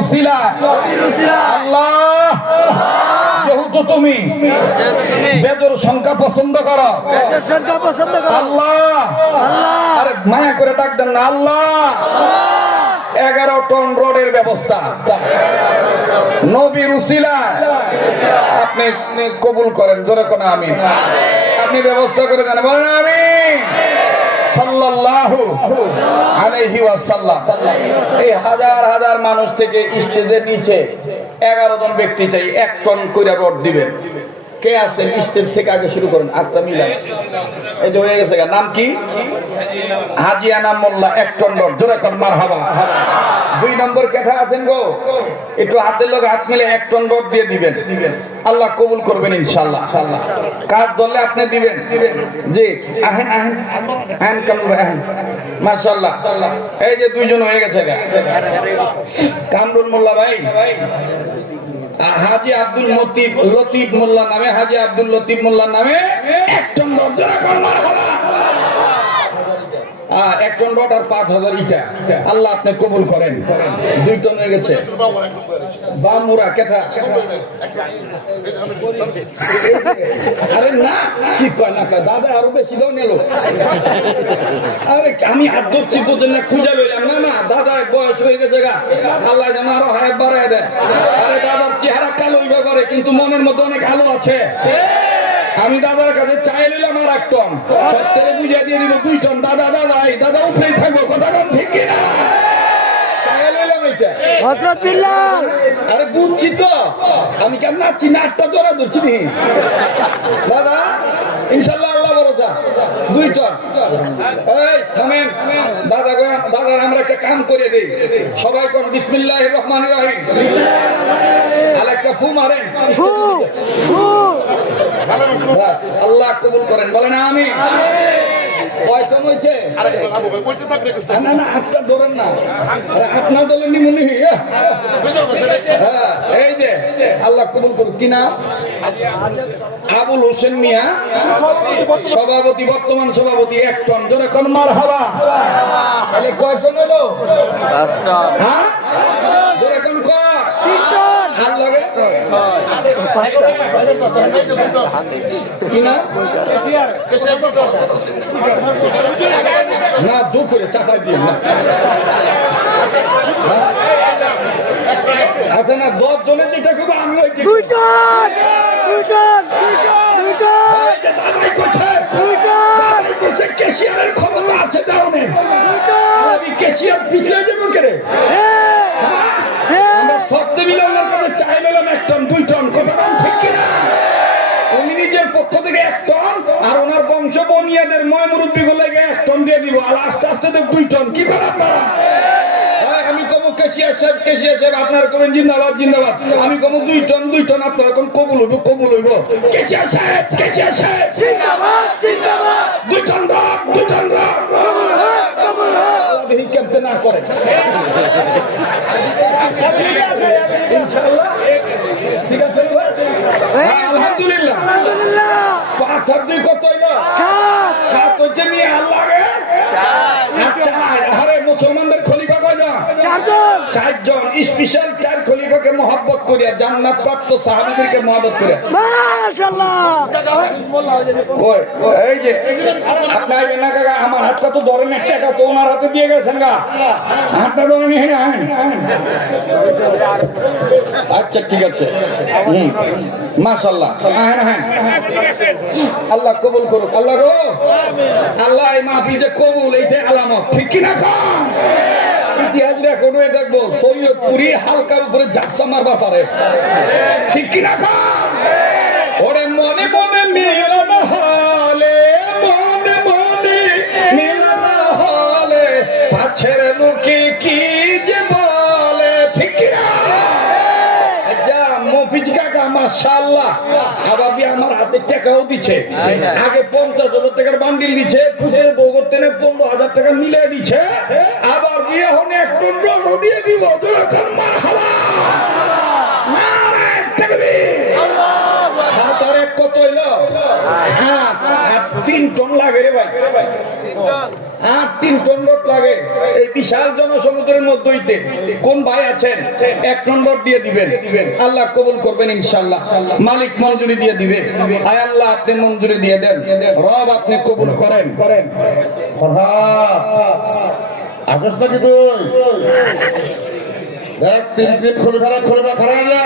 উসিলা আল্লাহ। যেহেতু তুমি বেদর সংখ্যা পছন্দ করো। সংখ্যা পছন্দ করো। আল্লাহ। আল্লাহ। আরে মায়া করে ডাক দেন না আল্লাহ। এগারো টন রোডের ব্যবস্থা। নবীর উসিলা আপনি আপনি কবুল করেন জোরে কোন আমি আপনি ব্যবস্থা করে দেন বলেন আমি সাল্লাল্লাহু আলাইহি ওয়াসাল্লাম। এই হাজার হাজার মানুষ থেকে স্টেজের নিচে এগারো জন ব্যক্তি চাই, এক টন রড দিবেন। কে আছে স্টেজ থেকে আগে শুরু করেন? এই যে নাম কি? হাজিয়ানা মোল্লা, এক টন রড। জোরে মার হাবা দুই নম্বর কেঠা আছেন গো? একটু হাতের লোক হাত মিলে এক টন রড দিয়ে দিবেন। আল্লাহ কবুল করবেন ইনশাল্লাহ কাজ ধরলে আপনি দিবেন। জি, আহেন আহেন মাশাল্লাহ এই যে দুইজন হয়ে গেছে। কামরুল মোল্লা ভাই হাজি আব্দুল মতিব, লতিফ মোল্লা নামে, হাজি আব্দুল লতিফ মোল্লা নামে এক টন রড জোরে কর মার হাবা আহ, এক টন পাঁচ হাজার ইটা। আল্লাহ আপনি কবুল করেন। দুই টন হয়ে গেছে। বামুরা কেথা? আরে না, কি কয় না দাদা আরও বেশি দাও নিল আরে আমি হাত ধরছি বুঝেন না, খুঁজে লইলাম। না না দাদা বয়স হয়ে গেছে গা। আল্লাহ যেন আরও হায়াত বাড়ায় দেয়। আরে দাদার চেহারা কালো হইবে পারে, কিন্তু মনের মধ্যে অনেক আলো আছে। আমি দাদার কাছে চাই নিলাম আর এক টন। বুঝিয়ে দিয়ে দিব দুই টন। দাদা দাদা দাদা উঠলেই থাকব। কথা কম ঠিক কিনা? হজরত বিল্লাল! আরে বুঝছি তো। আমি কেমন নাচছি? নাটটা জোড়া ধরছি নি। দাদা ইনশাল্লাহ আল্লাহ ভরসা। দুই টন। এই থামেন। দাদা গো দাদার আমরা একটা কাম করে দেই। সবাই কোন বিসমিল্লাহ রহমান রাহিম। আর একটা ফু মারেন। আল্লাহ কবুল করেন। বলেন আমি কয়টন হয়েছে। না না আপনার ধরেন না। আপনার দলে নিমুনি হ্যাঁ এই যে আল্লাহ কবুল করুন কি আবুল হোসেন মিয়া। সভাপতি বর্তমান সভাপতি এক টন। জোরে কোন মার হাবা তাহলে কয় হলো? হ্যাঁ জোরে কোন কয় তিনজন আর লাগে কি না দূর করে চাপাই দিয়ে না। আচ্ছা না দশ জনে যেটা করব আমি ওই দুইজন দুইজন দুইজন। দাদাই করছে। দুইজন। করছে কেশিয়ারের ক্ষমতা আছে দাওনে আমি কেশিয়ার পিছিয়ে যাব কেরে? আমরা বনিয়াদের ময় মুরব্বী গুলো এক টন দিয়ে দিব আর আস্তে আস্তে তো দুই টন কি করে আপনারা? আমি কব কেশিয়া সাহেব কেশিয়া সাহেব আপনারা কবেন জিন্দাবাদ জিন্দাবাদ। আমি কব দুই টন দুই টন আপনারা কোন কবুল হইব কবুল হইব। কেশিয়া সাহেব কেশিয়া সাহেব। জিন্দাবাদ জিন্দাবাদ। দুই টন রক দুই টন রক কবুল হোক কবুল হোক। দেখি কেমতে না করে। ইনশাআল্লাহ। ঠিক আছে আলহামদুলিল্লাহ। আলহামদুলিল্লাহ। পাঁচ কত? হচ্ছে নিয়ে আল্লাহ মুসলমানদের খলিফা কয়জন? চারজন। চারজন স্পেশাল চার মহব্বত করিয়া জান্নাত প্রাপ্ত সাহাবীদেরকে মহব্বত করিয়া। মাশাআল্লাহ। কই এই যে আপনি আইবেন না কাকা আমার হাতটা তো ধরেন এক টাকা তো ওনার হাতে দিয়ে গেছেন গা। হাতটা ধরেন হ্যাঁ হ্যাঁ আচ্ছা ঠিক আছে। হুম মাশাল্লাহ হ্যাঁ হ্যাঁ আল্লাহ কবুল করুক। আল্লাহ গো। আল্লাহ এই মাহফিল যে কবুল এইটাই আলামত। ঠিক কিনা খান? পারে ঠিক কিনা ওরে মনে মনে মিলন আবাবি আমার হাতে টাকাও দিছে। আগে পঞ্চাশ হাজার টাকার বান্ডিল দিছে পুজোর বৌগর তেনে পনেরো হাজার টাকা মিলে দিছে। আবার বিয়ে হনে এক টন রডও দিয়ে দিব। কত হইল? হ্যাঁ তিন টন লাগে রে ভাই। আর তিন টন লাগে এই বিশাল জনসমুদ্রের মধ্যে কোন ভাই আছেন? এক লোড দিয়ে দিবেন। আল্লাহ কবুল করবেন ইনশাল্লাহ মালিক মঞ্জুরি দিয়ে দিবে। আয় আল্লাহ, আপনি মঞ্জুরি দিয়ে দেন। রব আপনি কবুল করেন। করেন আকাশ নাকি দেখ তিন তিন খুলে ফেলা খুলে ফেলা খারা যা।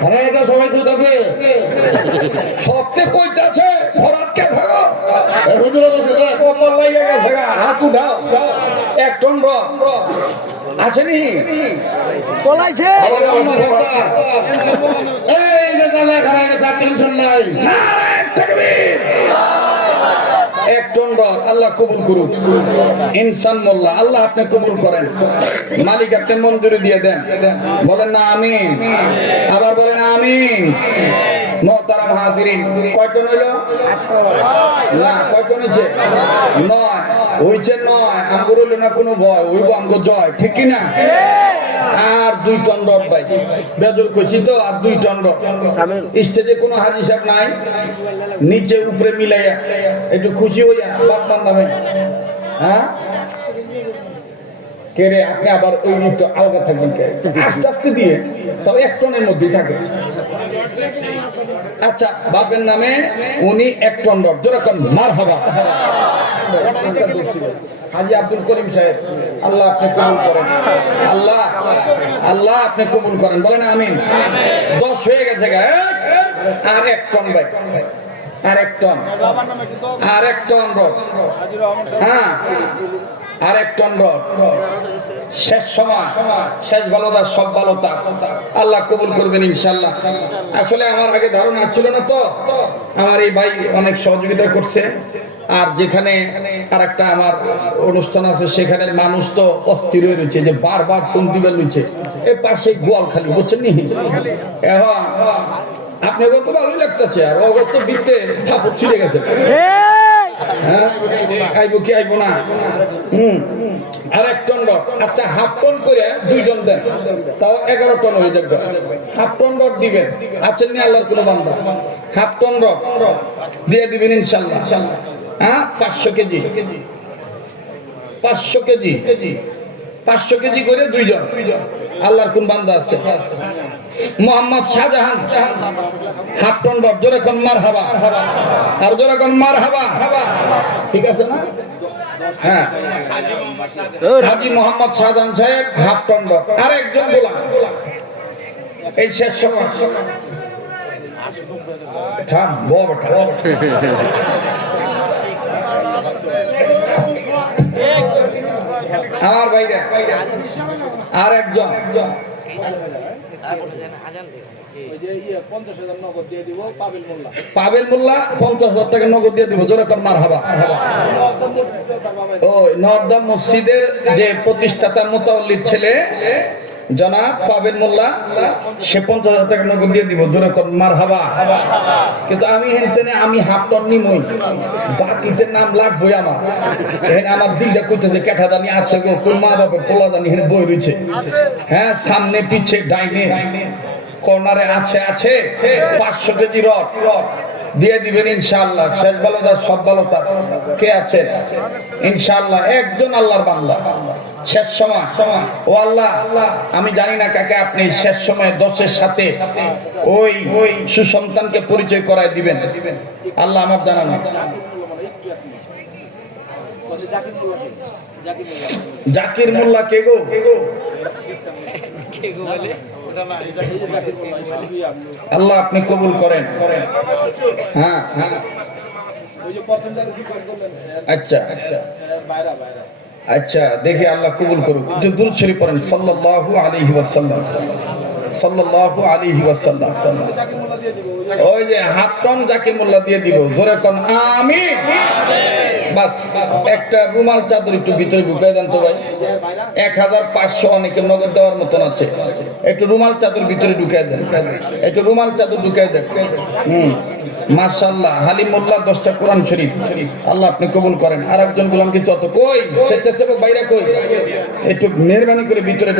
খারা যা সবাই কইতাছে। সবতে কইতাছে ফরাতকে ভাগো। এই হুজুর দেখ কম্বল লাগিয়ে গেছে গা, হাত উঠাও। এক টন রব আছে নি আমার এই যে তাহলে খারা গেছে টেনশন নাই। নারায়ণ তাকবীর। এক টন রড আল্লাহ কবুল করুক। ইনসান মোল্লা, আল্লাহ আপনি কবুল করেন। মালিক আপনি মঞ্জুরি দিয়ে দেন। বলেন না, আমিন। আবার বলেন, আমিন। মহতারাম হাজিরিন কয় টন হইল? না কয় টন হইছে? নয়। হইছে নয়। আমগুর হইল না কোনো ভয়, হইব আমগো জয়, ঠিক কি না আর দুই টন রড ভাই। বেজর কইছি তো আর দুই টন রড। স্টেজে কোনো হাজি সাহেব নাই নিচে উপরে মিলাইয়া। একটু খুশি হইয়া বাপ্পার নামে হ্যাঁ? কে রে আপনি আবার ওই একটু আলগা থাকবেন কে? আস্তে আস্তে দিয়ে তবে এক টনের মধ্যেই থাকে। আচ্ছা বাপের নামে উনি এক টন রড। যেরকম মার হবা হাজি আব্দুল করিম সাহেব, আল্লাহ আপনি করেন। আল্লাহ আল্লাহ আপনি করেন। বলেন দশ হয়ে গেছে আর এক টন ভাই। হ্যাঁ। শেষ সময়। শেষ ভালোতা সব ভালোতা আল্লাহ কবুল করবেন ইনশাল্লাহ। আসলে আমার আগে ধারণা ছিল না তো। আমার এই ভাই অনেক সহযোগিতা করছে। আর যেখানে আর একটা আমার অনুষ্ঠান আছে সেখানের মানুষ তো অস্থির হয়ে রয়েছে, যে বারবার ফোন দিবেন রয়েছে। এই পাশে গোয়াল খালি, বুঝছেন নি? এখন আপনি তো ভালোই লাগতেছে, আর ও তো বিতে থাপড় ছিঁড়ে গেছে। হ্যাঁ এক আচ্ছা হাফ টন করে দুইজন তাও এগারো টন হয়ে যাবে। হাফ কোনো হাফ দিয়ে দিবেন ইনশাল্লাহ। হ্যাঁ? পাঁচশো কেজি। পাঁচশো কেজি। পাঁচশো কেজি করে দুইজন। আল্লাহর কোন বান্দা আছে? Mohammad Shahjahan. Half ton rod, জোরে কোন মার হাবা আর জোরে কোন মার হাবা ঠিক আছে না? হ্যাঁ। হাজি মোহাম্মদ শাহজাহান সাহেব হাফ টন রড। আর একজন গোলাম। এই শেষ সময়। থাম বড় আমার বাইরে আর একজন। পাবেল মোল্লা, পঞ্চাশ হাজার নগদ দিয়ে দিব। মার হাবা মসজিদের যে প্রতিষ্ঠাতা মোতাল্লির ছেলে জনাব পাবেল মোল্লা, সে পঞ্চাশ হাজার টাকা নগদ দিয়ে দিব, জোরে মার হাবা কিন্তু আমি হেনতেনে আমি বাকিতে নাম লাগবই আমার। আমার কেঠা দানি আছে গো কোন মা বাবার পোলা দানি বই রয়েছে হ্যাঁ সামনে, পিছে, ডাইনে। কর্নারে আছে আছে। পাঁচশো কেজি রড। দিয়ে দিবেন ইনশাআল্লাহ। শেষ বালোদা সব বালোতা কে আছে? ইনশাআল্লাহ, একজন আল্লাহর বান্দা। শেষ সময়। ও আল্লাহ, আমি জানি না কাকে আপনি শেষ সময় দশের সাথে ওই ওই সুসন্তানকে পরিচয় করায় দিবেন। আল্লাহ আমার জানা না জাকির মোল্লা কে গো? আল্লাহ আপনি কবুল করেন। হ্যাঁ হ্যাঁ। আচ্ছা আচ্ছা। আচ্ছা দেখি আল্লাহ কবুল করুক। একটু দুরূদ শরীফ পড়েন, সাল্লাল্লাহু আলাইহি ওয়াসাল্লাম। সাল্লাল্লাহু আলাইহি ওয়াসাল্লাম। ওই যে হাত টন যাকে মোল্লা দিয়ে দিব, জোরে কোন, আমিন। বাস, একটা রুমাল চাদর একটু ভিতরে ঢুকাই দেন তো ভাই। এক হাজার পাঁচশো অনেকে নগদ দেওয়ার মতন আছে। একটু রুমাল চাদর ভিতরে ঢুকাই দেন। একটু রুমাল চাদর ঢুকাই দেন। হুম। মাশাল্লাহ হালিম মোল্লা দশটা কোরআন শরীফ। আল্লাহ আপনি কবুল করেন। আর একজন গোলাম কিছু অত কই? স্বেচ্ছাসেবক বাইরে কই? একটু মেহরবানি করে ভিতরে